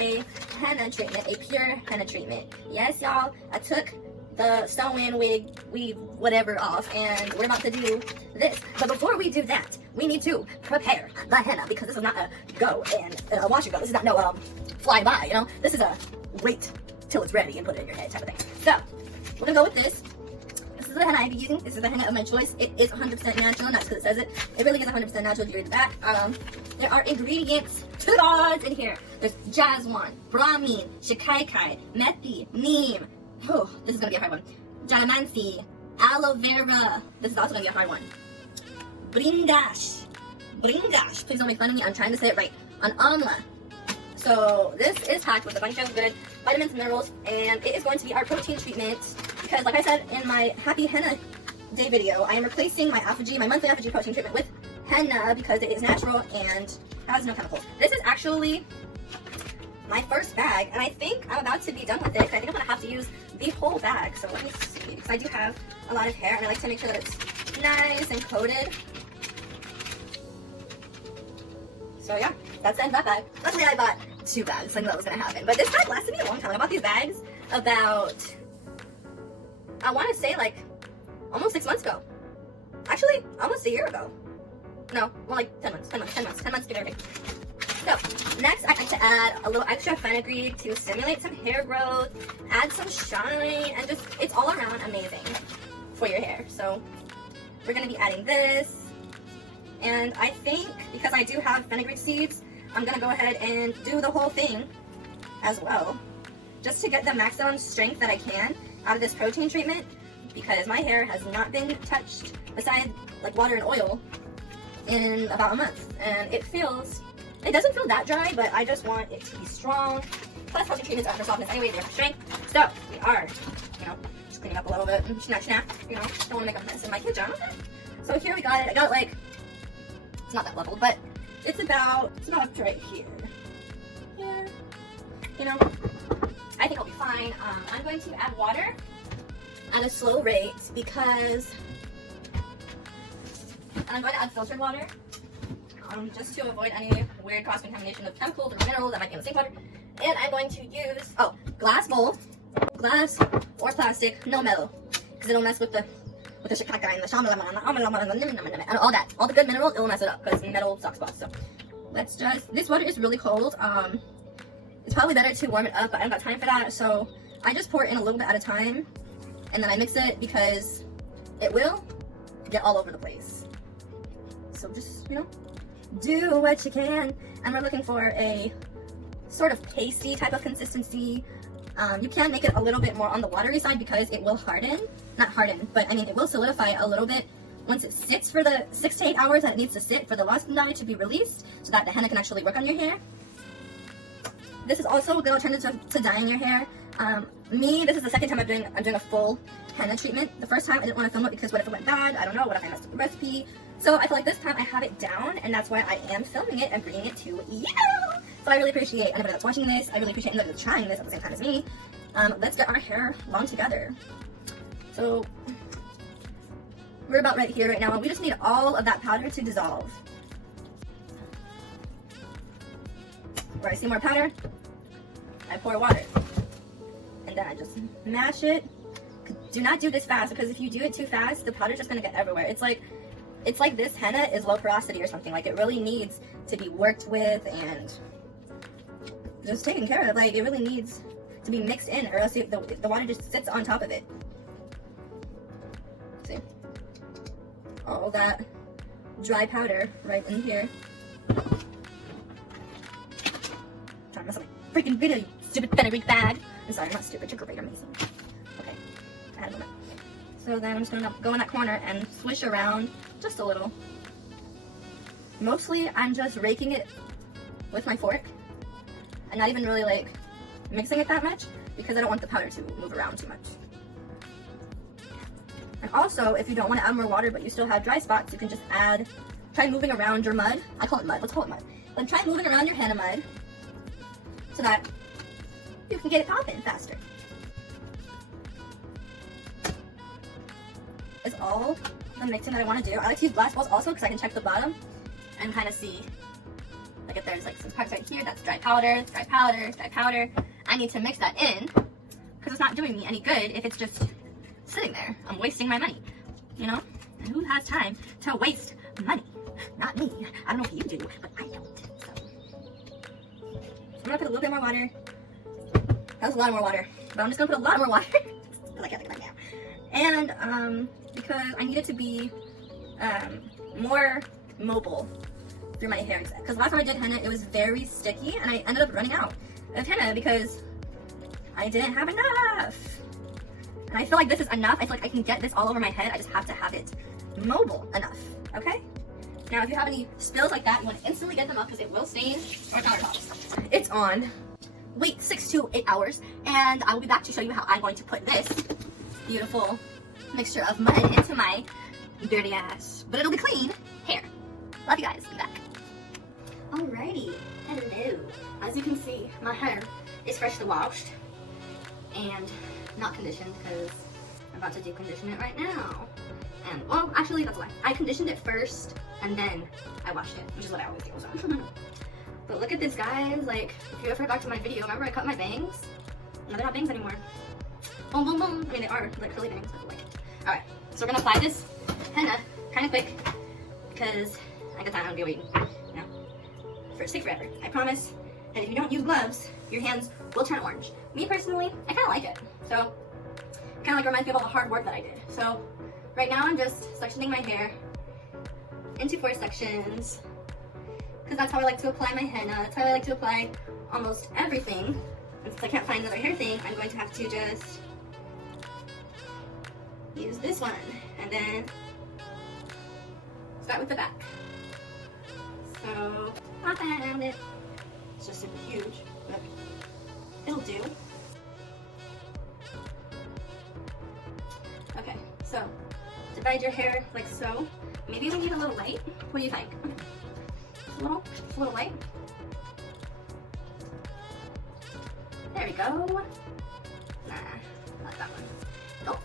a henna treatment, a pure henna treatment. Yes, y'all, I took the sew-in wig, weave, whatever off, and we're about to do this. But before we do that, we need to prepare the henna, because this is not a go and watch it go. This is not no fly by, you know. This is a wait till it's ready and put it in your head type of thing. So we're gonna go with this. This is the henna I'll be using. This is the henna of my choice. It is 100% natural, not because it says it. It really is 100% natural if you read the back. There are ingredients to the gods in here. There's jasmine, brahmin, shikaikai, methi, neem. Oh, this is gonna be a hard one. Jalamansi, aloe vera. This is also gonna be a hard one. Bringash. Bringash. Please don't make fun of me. I'm trying to say it right. An amla. So this is packed with a bunch of good vitamins, minerals, and it is going to be our protein treatment. Because like I said in my Happy Henna Day video, I am replacing my Alpha G, my monthly Alpha G protein treatment with henna because it is natural and has no chemicals. This is actually my first bag, and I think I'm about to be done with it. I think I'm gonna have to use the whole bag. So let me see, because I do have a lot of hair and I like to make sure that it's nice and coated. So yeah, that's the end of that bag. Luckily I bought 2 bags, I knew that was gonna happen. But this bag lasted me a long time. I bought these bags about, I wanna say like almost 6 months ago. Actually, almost a year ago. No, well like 10 months, 10 months, give or take. So, next I like to add a little extra fenugreek to stimulate some hair growth, add some shine, and just, it's all around amazing for your hair. So, we're going to be adding this, and I think, because I do have fenugreek seeds, I'm going to go ahead and do the whole thing as well, just to get the maximum strength that I can out of this protein treatment, because my hair has not been touched, besides like water and oil, in about a month, and it doesn't feel that dry, but I just want it to be strong. Plus, protein treatments are for softness anyway, they're for strength. So, we are, you know, just cleaning up a little bit, snap, you know, don't want to make a mess in my kitchen. So here we got it. I got it like, it's not that leveled, but it's about right here. Here, you know, I think I'll be fine. I'm going to add water at a slow rate because, and I'm going to add filtered water. Just to avoid any weird cross-contamination of chemicals or minerals that might be in the sink water. And I'm going to use, glass bowl, glass or plastic, no metal, because it'll mess with the shikaka and the shamalama and all that. All the good minerals, it'll mess it up, because metal sucks balls. So let's just, this water is really cold. It's probably better to warm it up, but I don't got time for that. So I just pour it in a little bit at a time, and then I mix it because it will get all over the place. So just, you know, do what you can. And we're looking for a sort of pasty type of consistency. You can make it a little bit more on the watery side because it will harden. Not harden, but I mean it will solidify a little bit once it sits for the 6 to 8 hours that it needs to sit for the elastin dye to be released, so that the henna can actually work on your hair. This is also a good alternative to dyeing your hair. This is the second time I'm doing a full henna treatment. The first time I didn't want to film it because what if it went bad? I don't know, what if I messed up the recipe? So I feel like this time I have it down, and that's why I am filming it and bringing it to you. So I really appreciate anybody that's watching this. I really appreciate anybody that's trying this at the same time as me. Let's get our hair long together. So we're about right here right now, and we just need all of that powder to dissolve. Where I see more powder, I pour water, and then I just mash it. Do not do this fast, because if you do it too fast, the powder's just gonna get everywhere. It's like this henna is low porosity or something. Like, it really needs to be worked with and just taken care of. Like, it really needs to be mixed in, or else the water just sits on top of it. See? All that dry powder right in here. Trying to mess up my freaking video, you stupid fenugreek bag. I'm sorry, I'm not stupid, you're great, amazing. Okay, I had a moment. So then I'm just gonna go in that corner and swish around just a little. Mostly I'm just raking it with my fork and not even really like mixing it that much, because I don't want the powder to move around too much. And also, if you don't want to add more water but you still have dry spots, you can just try moving around your mud. I call it mud, let's call it mud. But try moving around your henna mud so that you can get it popping faster. Is all the mixing that I want to do. I like to use glass balls also because I can check the bottom and kind of see Like if there's like some parts right here, that's dry powder, dry powder, dry powder. I need to mix that in because it's not doing me any good if it's just sitting there. I'm wasting my money, you know? And who has time to waste money? Not me. I don't know if you do, but I don't. So I'm gonna put a little bit more water. That was a lot more water, but I'm just gonna put a lot more water because I can't think of that now. And because I need it to be more mobile through my hair. Because last time I did henna, it was very sticky, and I ended up running out of henna because I didn't have enough. And I feel like this is enough. I feel like I can get this all over my head. I just have to have it mobile enough. Okay? Now, if you have any spills like that, you want to instantly get them up because it will stain our countertops. It's on. Wait 6 to 8 hours, and I will be back to show you how I'm going to put this beautiful mixture of mud into my dirty ass, but it'll be clean hair. Love you guys. Be back. Alrighty. Hello. As you can see, my hair is freshly washed and not conditioned because I'm about to decondition it right now. And, well, actually, that's a lie. I conditioned it first and then I washed it, which is what I always do. So. But look at this, guys. Like, if you ever got to my video, remember I cut my bangs? No, they're not bangs anymore. Boom, boom, boom. I mean, they are like curly bangs, but I like it. Alright, so we're gonna apply this henna kind of quick because I got time. I'm gonna be waiting. You know, first take forever. I promise. And if you don't use gloves, your hands will turn orange. Me personally, I kind of like it. So, kind of like reminds me of all the hard work that I did. So, right now I'm just sectioning my hair into 4 sections. Because that's how I like to apply my henna. That's how I like to apply almost everything. And since I can't find another hair thing, I'm going to have to just use this one. And then start with the back. So, I found it. It's just super huge, but it'll do. Okay, so divide your hair like so. Maybe we need a little light. What do you think? A little light. There we go. Nah, not that one. Nope.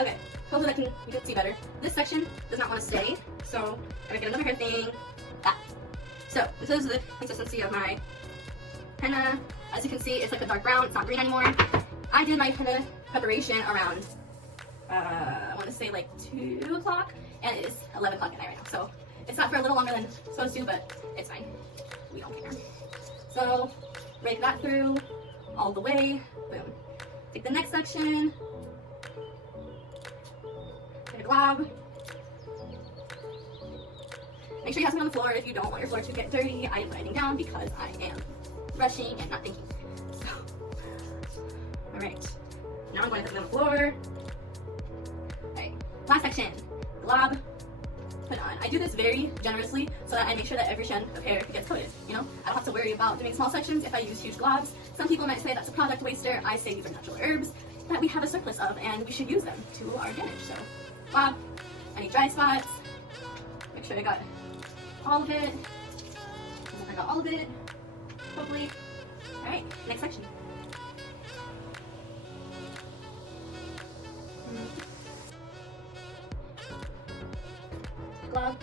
Okay, hopefully you can see better. This section does not want to stay, so I'm gonna get another hair thing. That. So this is the consistency of my henna. As you can see, it's like a dark brown. It's not green anymore. I did my henna preparation around, I want to say like 2 o'clock, and it is 11 o'clock at night right now. So it's not for a little longer than it's supposed to, but it's fine. We don't care. So rake that through all the way. Boom. Take the next section. Get a glob. Make sure you have something on the floor if you don't want your floor to get dirty. I am writing down because I am rushing and not thinking. So, alright. Now I'm going to put it on the floor. Alright, last section. Glob. Put on. I do this very generously so that I make sure that every strand of hair gets coated. You know, I don't have to worry about doing small sections if I use huge globs. Some people might say that's a product waster. I say these are natural herbs that we have a surplus of and we should use them to our advantage. So, glob. Any dry spots. Make sure I got all of it. I got all of it. Hopefully. Alright, next section. Glob.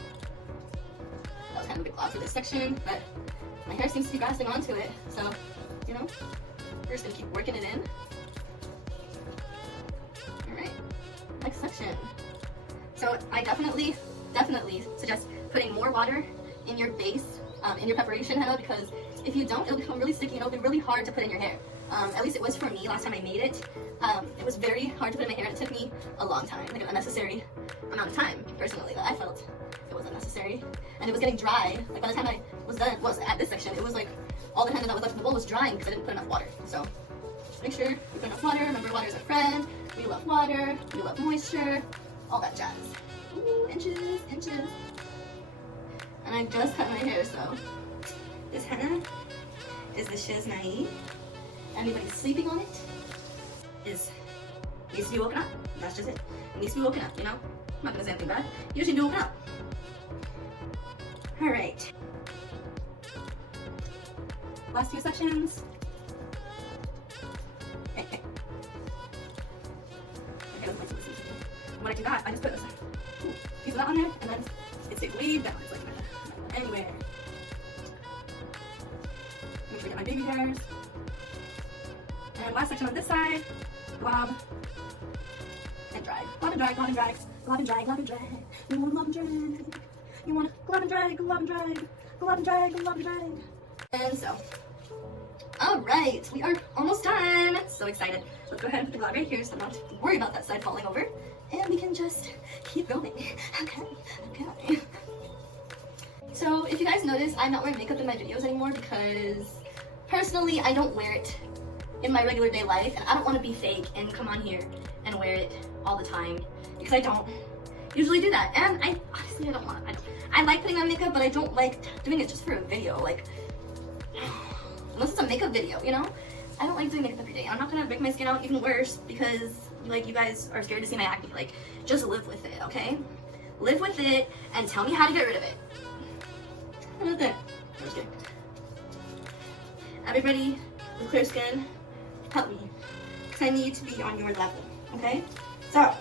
That was kind of a big glob for this section, but my hair seems to be grasping onto it, so, you know, we're just gonna keep working it in. Alright, next section. So I definitely suggest putting more water in your base, in your preparation henna, because if you don't, it'll become really sticky and it'll be really hard to put in your hair. At least it was for me last time I made it. It was very hard to put in my hair and it took me a long time, like an unnecessary amount of time, personally, that I felt it was unnecessary. And it was getting dry. Like by the time I was done, at this section, it was like all the henna that was left in the bowl was drying because I didn't put enough water. So make sure you put enough water. Remember, water is our friend. We love water. We love moisture. All that jazz. Ooh, inches. And I just cut my hair, so this henna is the Shiz Naive. Anybody sleeping on it needs to be woken up. That's just it. It needs to be woken up, you know? I'm not gonna say anything bad. You just need to be woken up. Alright. Last 2 sections. Okay, when I do that, I just put a piece of that on there, and then it stays way down. It's like anywhere. And last section on this side, glob and drag. Glob and drag, glob and drag, glob and drag, glob and drag. You want glob and drag. You want glob and drag, glob and drag, glob and drag, glob and drag. And so, alright, we are almost done. So excited. Let's go ahead and put the glob right here so I don't have to worry about that side falling over. And we can just keep going. Okay. So if you guys notice, I'm not wearing makeup in my videos anymore because personally I don't wear it in my regular day life, and I don't want to be fake and come on here and wear it all the time because I don't usually do that. And I honestly don't want to. I like putting on makeup, but I don't like doing it just for a video. Like, unless it's a makeup video, you know? I don't like doing makeup every day. I'm not gonna break my skin out even worse because like you guys are scared to see my acne. Like, just live with it, okay? Live with it and tell me how to get rid of it. How about that? I'm just kidding. Everybody with clear skin, help me, because I need to be on your level, okay? So,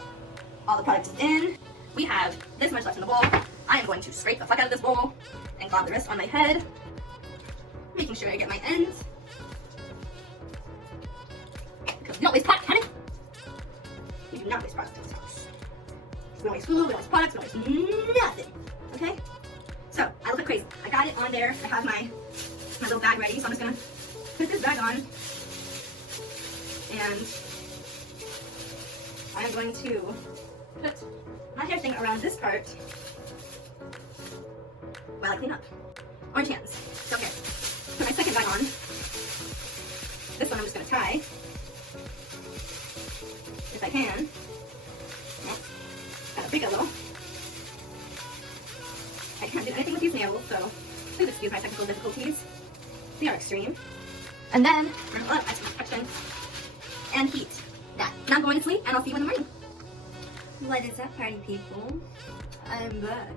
all the products is in. We have this much left in the bowl. I am going to scrape the fuck out of this bowl and glob the rest on my head, making sure I get my ends. Because we don't waste product, honey. We do not waste product in this house. We don't waste food, we don't waste products, we don't waste nothing, okay? So, I look crazy. I got it on there. I have my little bag ready, so I'm just gonna put this bag on. And I'm going to put my hair thing around this part while I clean up. Orange hands. Okay. Put my second bag on. This one I'm just gonna tie. If I can. Got a big little. I can't do anything with these nails, so please excuse my technical difficulties. They are extreme. And then we're gonna let protection and heat that. Now I'm going to sleep, and I'll see you in the morning. What is up, party people? I'm back.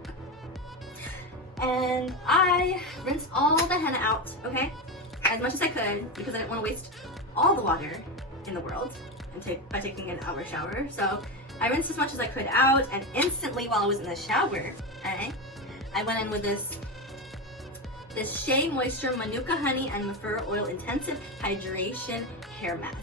And I rinsed all the henna out, okay? As much as I could, because I didn't want to waste all the water in the world by taking an hour shower. So I rinsed as much as I could out, and instantly while I was in the shower, alright, I went in with this Shea Moisture Manuka Honey and Mafura Oil Intensive Hydration Hair Mask.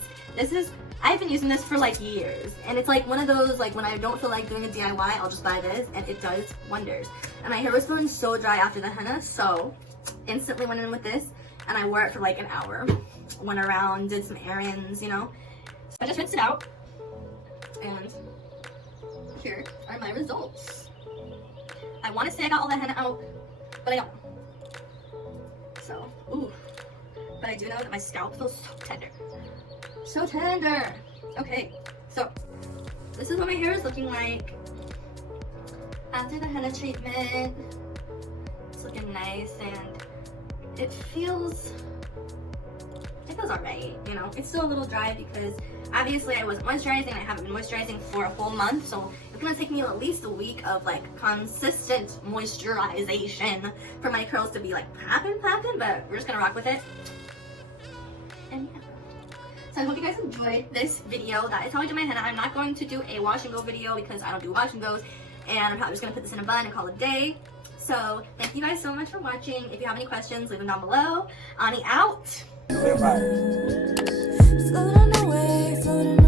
I've been using this for like years, and it's like one of those, like when I don't feel like doing a DIY, I'll just buy this, and it does wonders. And my hair was feeling so dry after the henna, so instantly went in with this, and I wore it for like an hour. Went around, did some errands, you know. So I just rinsed it out, and here are my results. I want to say I got all the henna out, but I don't. So, ooh. But I do know that my scalp feels so tender. So tender. Okay, so this is what my hair is looking like after the henna treatment. It's looking nice, and it feels alright, you know. It's still a little dry because obviously I wasn't moisturizing. I haven't been moisturizing for a whole month, so it's gonna take me at least a week of like consistent moisturization for my curls to be like popping, but we're just gonna rock with it. And yeah. So I hope you guys enjoyed this video. That is how I do my henna. I'm not going to do a wash and go video because I don't do wash and goes, and I'm probably just gonna put this in a bun and call it a day. So thank you guys so much for watching. If you have any questions, leave them down below. Ani out. Floating away, floating